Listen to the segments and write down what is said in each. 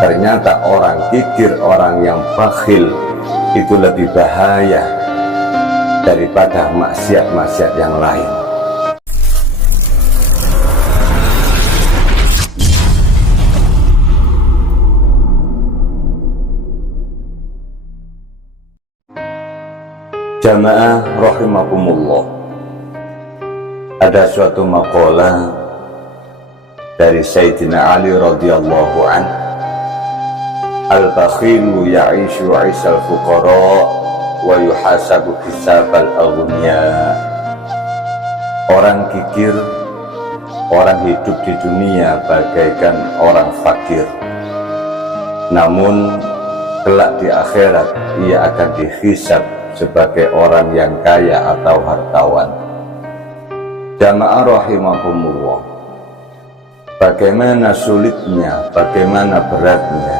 Ternyata orang kikir, orang yang bakhil itu lebih bahaya daripada maksiat-maksiat yang lain. Jamaah rahimakumullah, ada suatu maqalah dari Sayyidina Ali radhiyallahu anhu, al-bakhilu ya'ishu 'isal fuqara wa yuhasabu hisabal aghniya. Orang kikir, orang hidup di dunia bagaikan orang fakir, namun kelak di akhirat ia akan dihisab sebagai orang yang kaya atau hartawan. Jamaah rahimakumullah, bagaimana sulitnya, bagaimana beratnya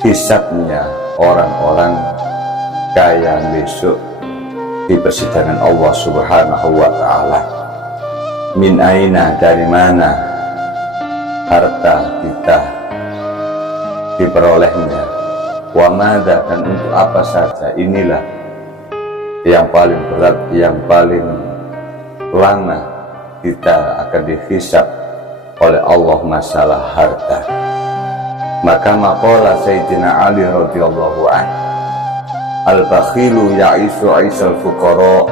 hisabnya orang-orang kaya besok di persidangan Allah Subhanahu wa ta'ala. Min aina, dari mana harta kita diperolehnya, wa madza, dan untuk apa saja. Inilah yang paling berat, yang paling lama kita akan dihisab oleh Allah masalah harta. Maka maqala Sayyidina Ali radhiyallahu anhu, al-bakhilu ya'isu 'isal fuqara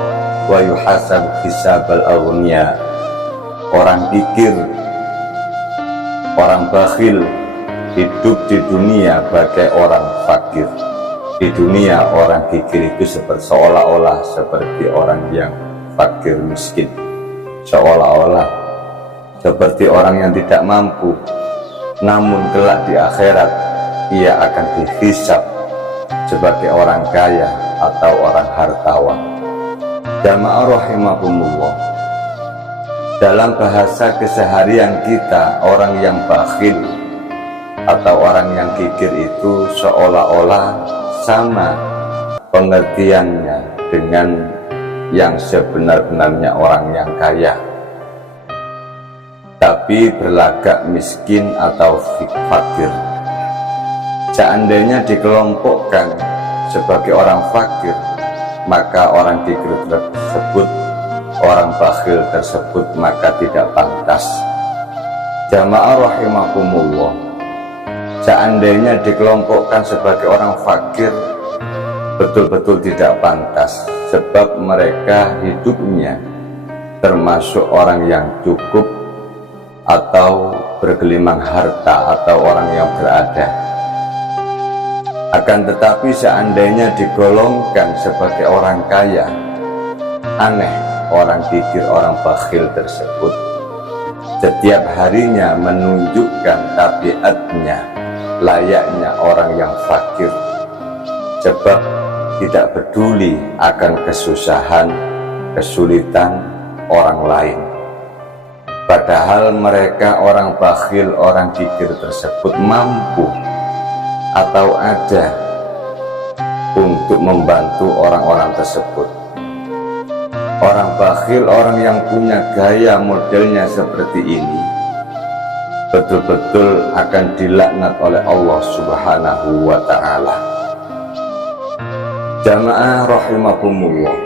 wa yuhasab hisabal aghniya. Orang kikir, orang bakhil hidup di dunia bagai orang fakir. Di dunia orang kikir itu seolah-olah seperti orang yang fakir miskin, seolah-olah seperti orang yang tidak mampu. Namun kelak di akhirat ia akan dihisab sebagai orang kaya atau orang hartawan. Jamaah rahimakumullah, dalam bahasa keseharian kita, orang yang bakhil atau orang yang kikir itu seolah-olah sama pengertiannya dengan yang sebenar-benarnya orang yang kaya, tapi berlagak miskin atau fakir. Seandainya dikelompokkan sebagai orang fakir, maka orang kikir tersebut, orang bakhil tersebut, maka tidak pantas. Jamaah rahimakumullah, seandainya dikelompokkan sebagai orang fakir, betul-betul tidak pantas, sebab mereka hidupnya termasuk orang yang cukup atau bergelimang harta atau orang yang berada. Akan tetapi seandainya digolongkan sebagai orang kaya, aneh orang kikir, orang bakhil tersebut setiap harinya menunjukkan tabiatnya layaknya orang yang fakir, sebab tidak peduli akan kesusahan, kesulitan orang lain. Padahal mereka orang bakhil, orang kikir tersebut mampu atau ada untuk membantu orang-orang tersebut. Orang bakhil, orang yang punya gaya modelnya seperti ini, betul-betul akan dilaknat oleh Allah Subhanahu wa ta'ala. Jamaah rahimakumullah,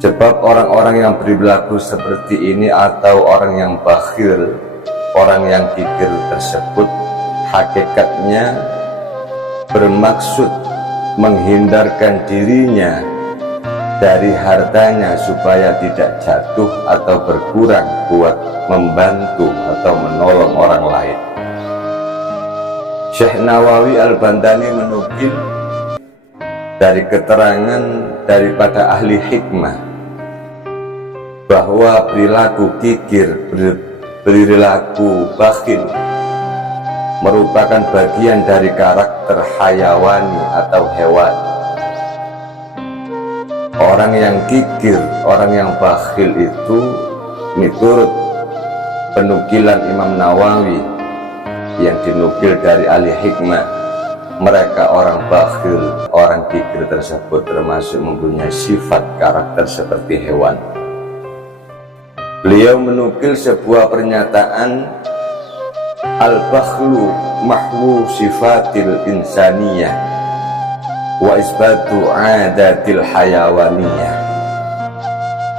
sebab orang-orang yang berperilaku seperti ini atau orang yang bakhil, orang yang kikir tersebut, hakikatnya bermaksud menghindarkan dirinya dari hartanya supaya tidak jatuh atau berkurang buat membantu atau menolong orang lain. Syekh Nawawi Al-Bantani menukil dari keterangan daripada ahli hikmah bahwa perilaku kikir, perilaku bakhil merupakan bagian dari karakter hayawani atau hewan. Orang yang kikir, orang yang bakhil itu menurut penukilan Imam Nawawi yang dinukil dari ahli hikmah, mereka orang bakhil, orang kikir tersebut termasuk mempunyai sifat karakter seperti hewan. Beliau menukil sebuah pernyataan Al-bakhlu mahwu sifatil insaniyah wa isbatu adatil hayawaniyah.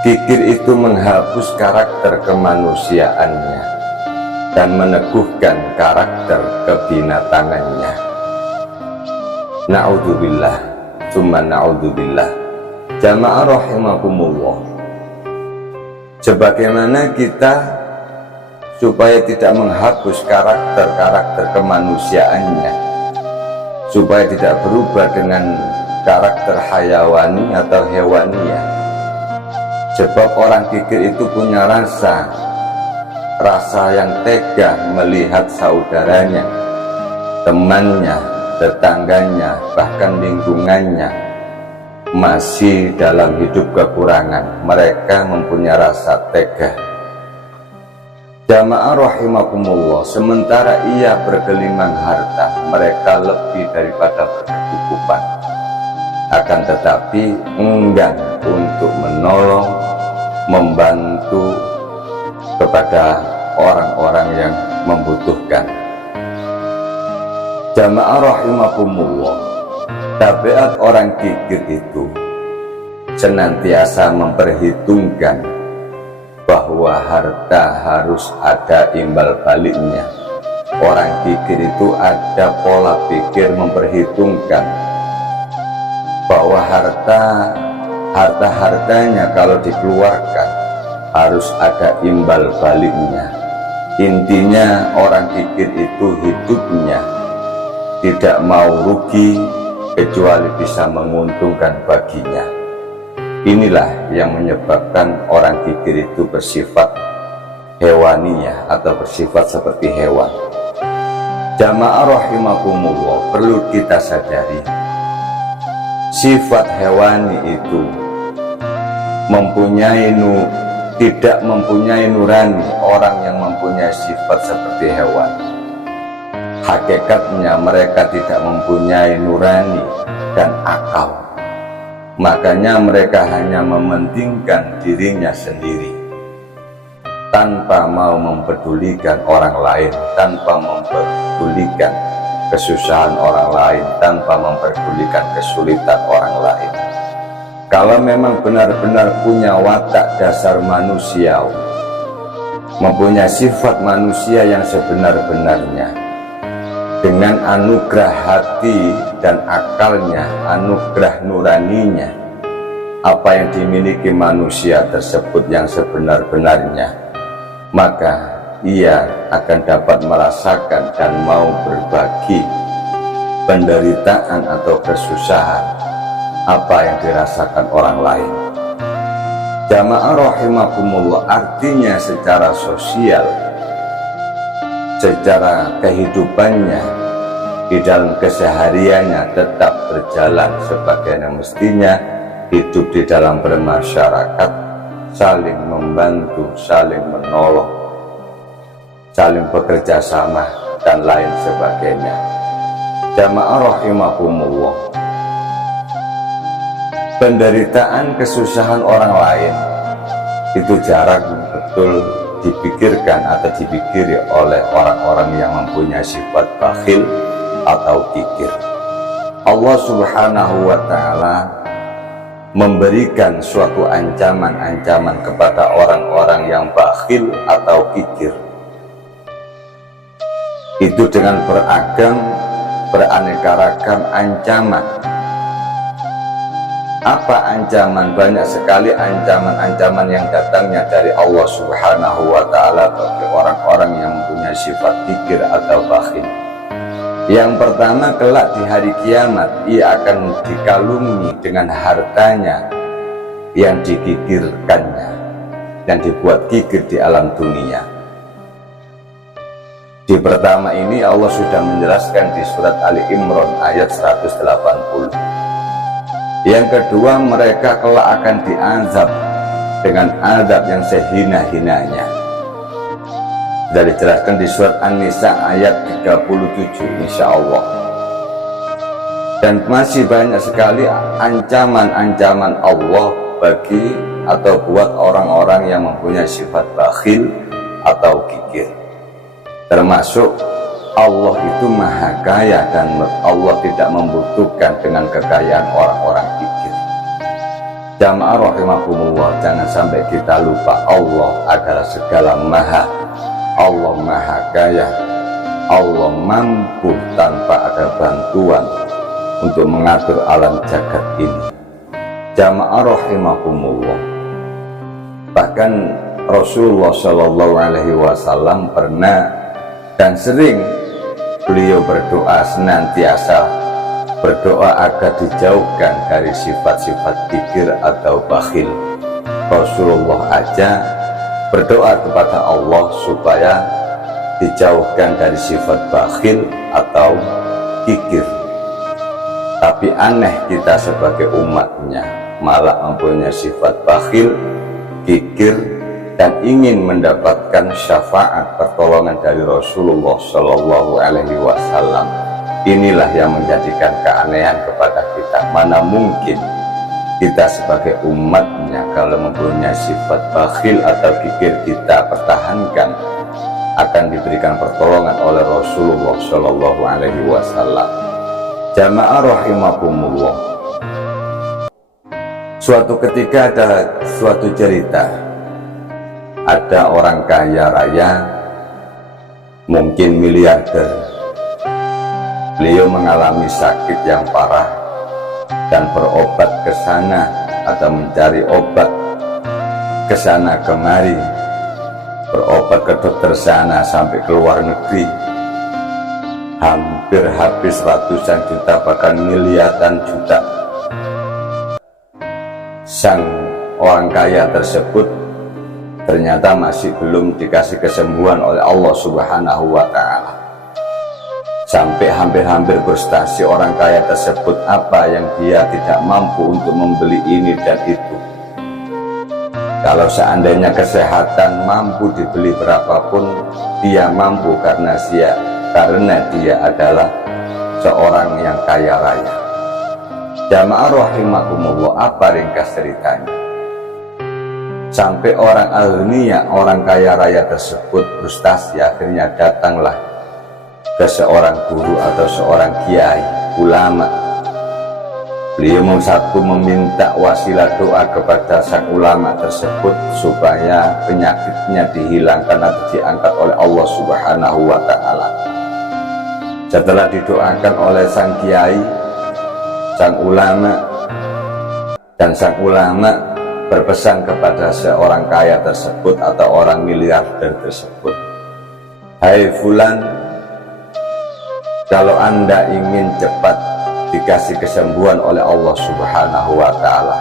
Kikir itu menghapus karakter kemanusiaannya dan meneguhkan karakter kebinatangannya. Na'udzubillah, summa na'udzubillah. Jamaah rahimakumullah. Sebagaimana kita supaya tidak menghapus karakter-karakter kemanusiaannya, supaya tidak berubah dengan karakter hayawani atau hewaniyah. Sebab orang kikir itu punya rasa yang tega melihat saudaranya, temannya, tetangganya, bahkan lingkungannya masih dalam hidup kekurangan. Mereka mempunyai rasa tega. Jamaah rahimakumullah, sementara ia bergelimang harta, mereka lebih daripada berkecukupan. Akan tetapi enggan untuk menolong, membantu kepada orang-orang yang membutuhkan. Jamaah rahimakumullah, tabiat orang kikir itu senantiasa memperhitungkan bahwa harta harus ada imbal baliknya. Orang kikir itu ada pola pikir memperhitungkan bahwa hartanya kalau dikeluarkan harus ada imbal baliknya. Intinya orang kikir itu hidupnya tidak mau rugi kecuali bisa menguntungkan baginya. Inilah yang menyebabkan orang kikir itu bersifat hewaniyah atau bersifat seperti hewan. Jamaah rahimakumullah, perlu kita sadari sifat hewani itu tidak mempunyai nurani. Orang yang mempunyai sifat seperti hewan, hakikatnya mereka tidak mempunyai nurani dan akal. Makanya mereka hanya mementingkan dirinya sendiri tanpa mau mempedulikan orang lain, tanpa mempedulikan kesusahan orang lain, tanpa mempedulikan kesulitan orang lain. Kalau memang benar-benar punya watak dasar manusiawi, mempunyai sifat manusia yang sebenar-benarnya, dengan anugerah hati dan akalnya, anugerah nuraninya, apa yang dimiliki manusia tersebut yang sebenar-benarnya, maka ia akan dapat merasakan dan mau berbagi penderitaan atau kesusahan apa yang dirasakan orang lain. Jamaah rahimakumullah, artinya secara sosial, secara kehidupannya, di dalam kesehariannya tetap berjalan sebagaimana mestinya, hidup di dalam bermasyarakat, saling membantu, saling menolong, saling bekerja sama, dan lain sebagainya. Jamaah rahimakumullah, penderitaan kesusahan orang lain itu jarang betul dipikirkan atau dipikiri oleh orang-orang yang mempunyai sifat bakhil atau kikir. Allah Subhanahu wa ta'ala memberikan suatu ancaman-ancaman kepada orang-orang yang bakhil atau kikir. Itu dengan beraneka ragam ancaman. Apa ancaman? Banyak sekali ancaman-ancaman yang datangnya dari Allah Subhanahu wa ta'ala bagi orang-orang yang mempunyai sifat kikir atau bakhil. Yang pertama, kelak di hari kiamat ia akan dikalungi dengan hartanya yang dikikirkannya, yang dibuat kikir di alam dunia. Di pertama ini Allah sudah menjelaskan di surat Ali Imran ayat 180. Yang kedua, mereka kelak akan diazab dengan azab yang sehina-hinanya. Sudah dijelaskan di surat An-Nisa ayat 37 insyaallah. Dan masih banyak sekali ancaman-ancaman Allah bagi atau buat orang-orang yang mempunyai sifat bakhil atau kikir. Termasuk Allah itu maha kaya dan Allah tidak membutuhkan dengan kekayaan orang-orang kikir. Jamaah rahimakumullah, jangan sampai kita lupa Allah adalah segala maha. Allah maha kaya. Allah mampu tanpa ada bantuan untuk mengatur alam jagat ini. Jamaah rahimakumullah, bahkan Rasulullah Shallallahu Alaihi Wasallam pernah dan sering beliau berdoa, senantiasa berdoa agar dijauhkan dari sifat-sifat kikir atau bakhil. Rasulullah aja berdoa kepada Allah supaya dijauhkan dari sifat bakhil atau kikir. Tapi aneh, kita sebagai umatnya malah mempunyai sifat bakhil, kikir, dan ingin mendapatkan syafaat pertolongan dari Rasulullah Shallallahu Alaihi Wasallam. Inilah yang menjadikan keanehan kepada kita. Mana mungkin kita sebagai umatnya kalau mempunyai sifat bakhil atau kikir kita pertahankan akan diberikan pertolongan oleh Rasulullah Shallallahu Alaihi Wasallam. Jamaah rahimakumullah, suatu ketika ada suatu cerita, ada orang kaya raya, mungkin miliarder. Beliau mengalami sakit yang parah dan berobat ke sana atau mencari obat ke sana kemari, berobat ke dokter sana sampai ke luar negeri, hampir habis ratusan juta bahkan miliaran juta. Sang orang kaya tersebut ternyata masih belum dikasih kesembuhan oleh Allah Subhanahu wa Ta'ala. Sampai hampir-hampir frustasi orang kaya tersebut, apa yang dia tidak mampu untuk membeli ini dan itu. Kalau seandainya kesehatan mampu dibeli berapapun, dia mampu karena dia adalah seorang yang kaya raya. Jamaah rahimakumullah, apa ringkas ceritanya? Sampai orang agniya, orang kaya raya tersebut frustasi, akhirnya datanglah ke seorang guru atau seorang kiai, ulama. Beliau meminta wasilah doa kepada sang ulama tersebut supaya penyakitnya dihilangkan atau diangkat oleh Allah Subhanahu wa Ta'ala. Setelah didoakan oleh sang kiai, sang ulama, dan sang ulama berpesan kepada seorang kaya tersebut atau orang miliarder tersebut, "Hai fulan, kalau Anda ingin cepat dikasih kesembuhan oleh Allah Subhanahu wa Ta'ala,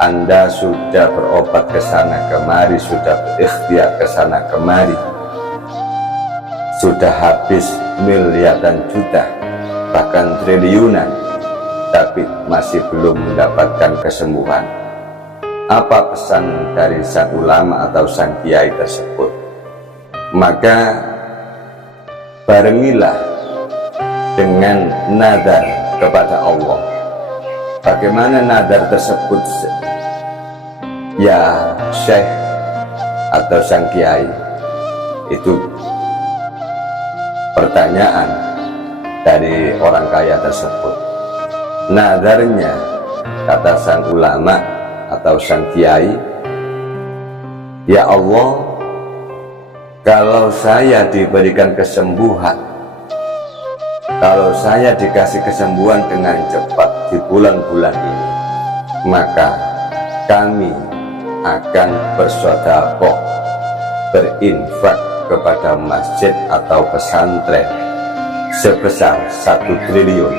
Anda sudah berobat ke sana kemari, sudah berikhtiar ke sana kemari, sudah habis miliaran juta bahkan triliunan, tapi masih belum mendapatkan kesembuhan. Apa pesan dari sang ulama atau sang kiai tersebut? Maka barengilah dengan nadar kepada Allah." Bagaimana nadar tersebut, ya Syekh atau sang kiai? Itu pertanyaan dari orang kaya tersebut. Nadarnya, kata sang ulama atau sang kiai, "Ya Allah, kalau saya diberikan kesembuhan, kalau saya dikasih kesembuhan dengan cepat di bulan-bulan ini, maka kami akan bersedekah, berinfak kepada masjid atau pesantren sebesar 1 triliun.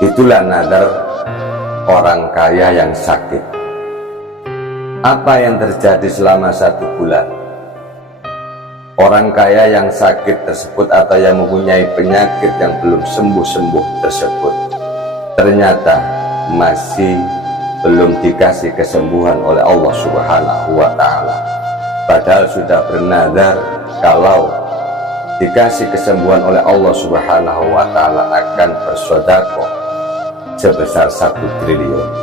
Itulah nadar orang kaya yang sakit. Apa yang terjadi selama 1 bulan? Orang kaya yang sakit tersebut atau yang mempunyai penyakit yang belum sembuh-sembuh tersebut ternyata masih belum dikasih kesembuhan oleh Allah Subhanahu wa Ta'ala. Padahal sudah bernadar kalau dikasih kesembuhan oleh Allah Subhanahu wa Ta'ala akan bersedekah sebesar 1 triliun.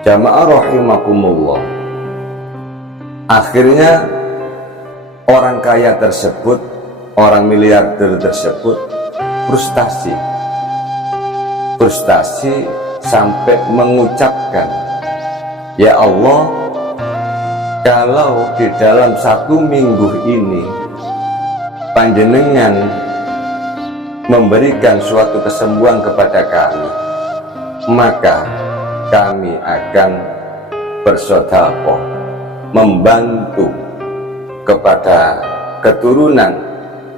Jamaah rahimakumullah, akhirnya orang kaya tersebut, orang miliarder tersebut frustasi sampai mengucapkan, ya Allah, kalau di dalam 1 minggu ini Panjenengan memberikan suatu kesembuhan kepada kami, maka kami akan bersedekah membantu kepada keturunan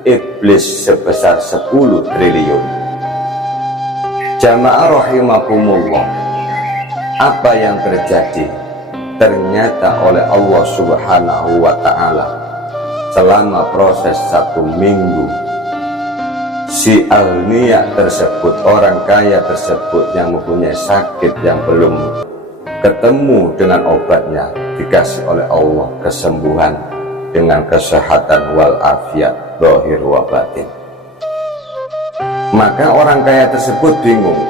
iblis sebesar 10 triliun. Jamaah rahimakumullah, apa yang terjadi? Ternyata oleh Allah Subhanahu wa ta'ala, selama proses 1 minggu, si alnia tersebut, orang kaya tersebut yang mempunyai sakit yang belum ketemu dengan obatnya, dikasih oleh Allah kesembuhan dengan kesehatan walafiat zahir wa batin. Maka orang kaya tersebut bingung,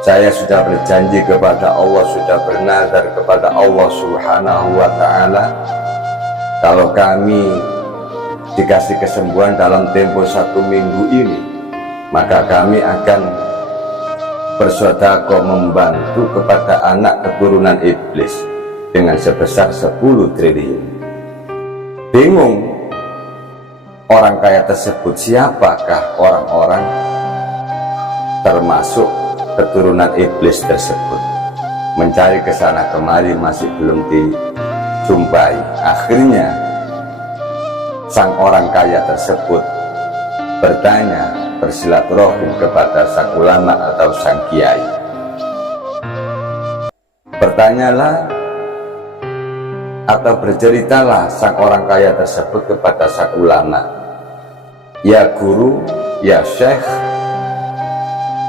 saya sudah berjanji kepada Allah, sudah bernazar kepada Allah Subhanahu wa ta'ala, kalau kami dikasih kesembuhan dalam tempo 1 minggu ini, maka kami akan bersedekah membantu kepada anak keturunan iblis dengan sebesar 10 triliun. Bingung orang kaya tersebut, siapakah orang-orang termasuk keturunan iblis tersebut? Mencari ke sana kemari masih belum dijumpai. Akhirnya sang orang kaya tersebut bertanya, bersilaturahim kepada sang ulama atau sang kiai. Bertanyalah atau berceritalah sang orang kaya tersebut kepada sang ulama, ya guru, ya syekh,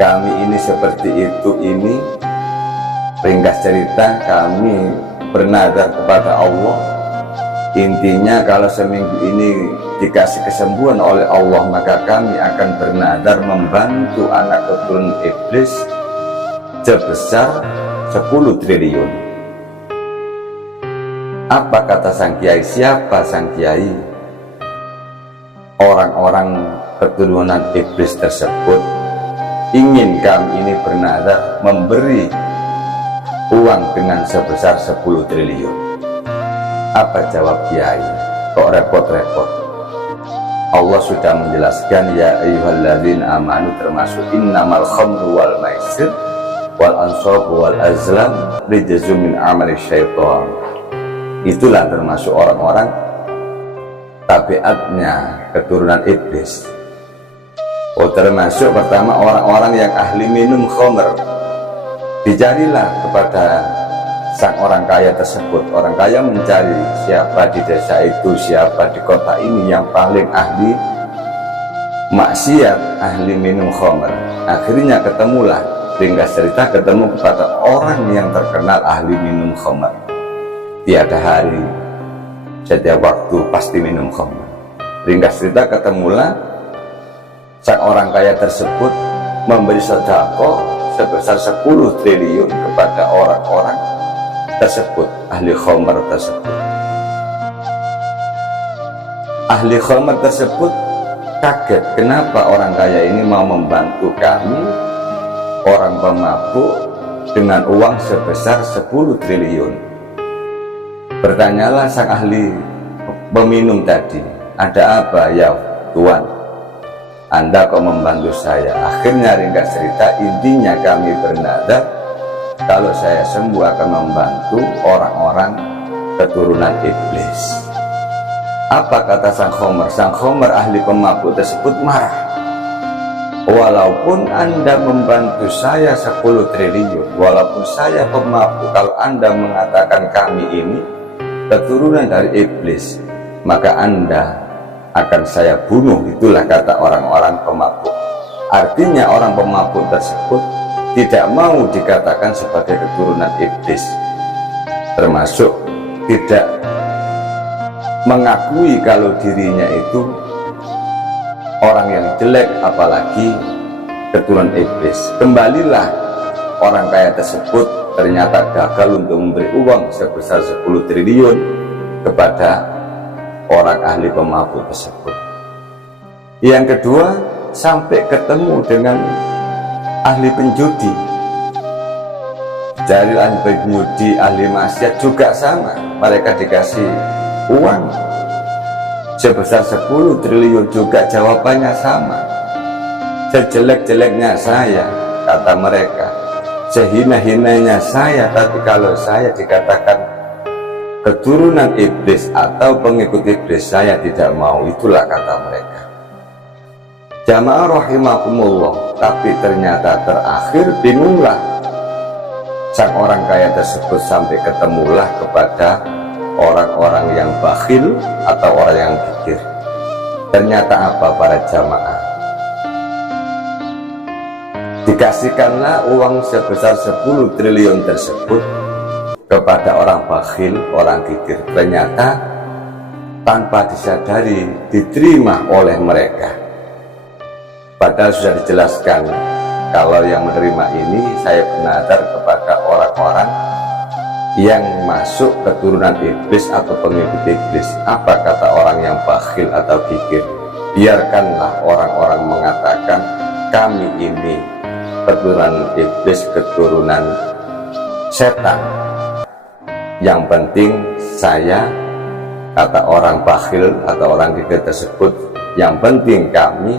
kami ini seperti itu ini. Ringkas cerita, kami bernazar kepada Allah, intinya kalau seminggu ini dikasih kesembuhan oleh Allah, maka kami akan bernazar membantu anak keturunan iblis sebesar 10 triliun. Apa kata sang kiai? Siapa sang kiai? Orang-orang keturunan iblis tersebut ingin kami ini bernazar memberi uang dengan sebesar 10 triliun. Apa jawab kiai? Kok repot-repot? Allah sudah menjelaskan, ya ayyuhalladzina amanu, termasuk innamal khamru wal maisir wal ansab wal azlam rijzum min amali syaitan. Itulah termasuk orang-orang tabiatnya keturunan iblis. Termasuk pertama orang-orang yang ahli minum khamr. Dicarilah kepada sang orang kaya tersebut. Orang kaya mencari siapa di desa itu, siapa di kota ini yang paling ahli maksiat, ahli minum khamr. Akhirnya ketemulah, ringkas cerita, ketemu kepada orang yang terkenal ahli minum khamr. Tiada hari, setiap waktu pasti minum khamr. Ringkas cerita, ketemulah sang orang kaya tersebut memberi sedekah sebesar 10 triliun kepada orang-orang tersebut, ahli khamr tersebut. Ahli khamr tersebut kaget, kenapa orang kaya ini mau membantu kami, orang pemabuk, dengan uang sebesar 10 triliun. Bertanyalah sang ahli peminum tadi, ada apa ya Tuan? Anda kok membantu saya? Akhirnya ringkas cerita, intinya kami bernazar kalau saya sembuh akan membantu orang-orang keturunan iblis. Apa kata sang khamr? Sang khamr, ahli pemabuk tersebut, marah. Walaupun Anda membantu saya 10 triliun, walaupun saya pemabuk, kalau Anda mengatakan kami ini keturunan dari iblis, maka Anda akan saya bunuh. Itulah kata orang-orang pemabuk. Artinya orang pemabuk tersebut tidak mau dikatakan sebagai keturunan iblis, termasuk tidak mengakui kalau dirinya itu orang yang jelek, apalagi keturunan iblis. Kembalilah orang kaya tersebut ternyata gagal untuk memberi uang sebesar 10 triliun kepada orang ahli pemabuk tersebut. Yang kedua, sampai ketemu dengan ahli penjudi. Dari ahli penjudi, ahli maksiat juga sama, mereka dikasih uang sebesar 10 triliun juga jawabannya sama. Sejelek-jeleknya saya, kata mereka, sehina-hinanya saya, tapi kalau saya dikatakan keturunan iblis atau pengikut iblis, saya tidak mau. Itulah kata mereka. Jamaah rahimakumullah. Tapi ternyata terakhir bingunglah sang orang kaya tersebut sampai ketemulah kepada orang-orang yang bakhil atau orang yang kikir. Ternyata apa para jamaah? Dikasihkanlah uang sebesar 10 triliun tersebut kepada orang bakhil, orang kikir. Ternyata tanpa disadari diterima oleh mereka. Padahal sudah dijelaskan, kalau yang menerima ini saya bernadar kepada orang-orang yang masuk keturunan iblis atau pengikut iblis. Apa kata orang yang bakhil atau kikir? Biarkanlah orang-orang mengatakan kami ini keturunan iblis, keturunan setan. Yang penting saya, kata orang bakhil atau orang kikir tersebut, yang penting kami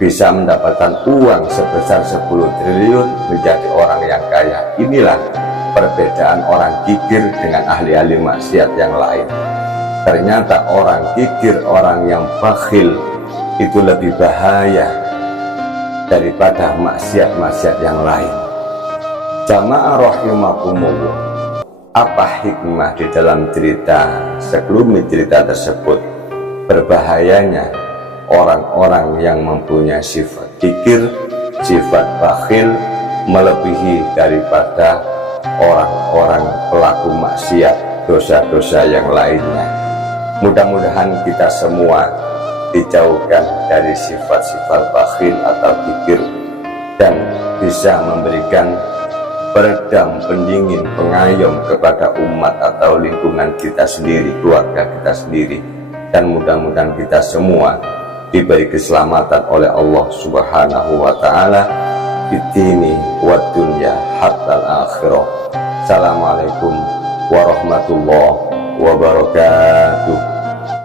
bisa mendapatkan uang sebesar 10 triliun menjadi orang yang kaya. Inilah perbedaan orang kikir dengan ahli-ahli maksiat yang lain. Ternyata orang kikir, orang yang bakhil itu lebih bahaya daripada maksiat-maksiat yang lain. Jamaah rahimakumullah, apa hikmah di dalam cerita sekelumit cerita tersebut? Berbahayanya orang-orang yang mempunyai sifat kikir, sifat bakhil, melebihi daripada orang-orang pelaku maksiat, dosa-dosa yang lainnya. Mudah-mudahan kita semua dijauhkan dari sifat-sifat bakhil atau kikir dan bisa memberikan peredam, pendingin, pengayom kepada umat atau lingkungan kita sendiri, keluarga kita sendiri. Dan mudah-mudahan kita semua diberi keselamatan oleh Allah Subhanahu wa ta'ala di dini wa dunya hatta al-akhirah. Assalamualaikum warahmatullahi wabarakatuh.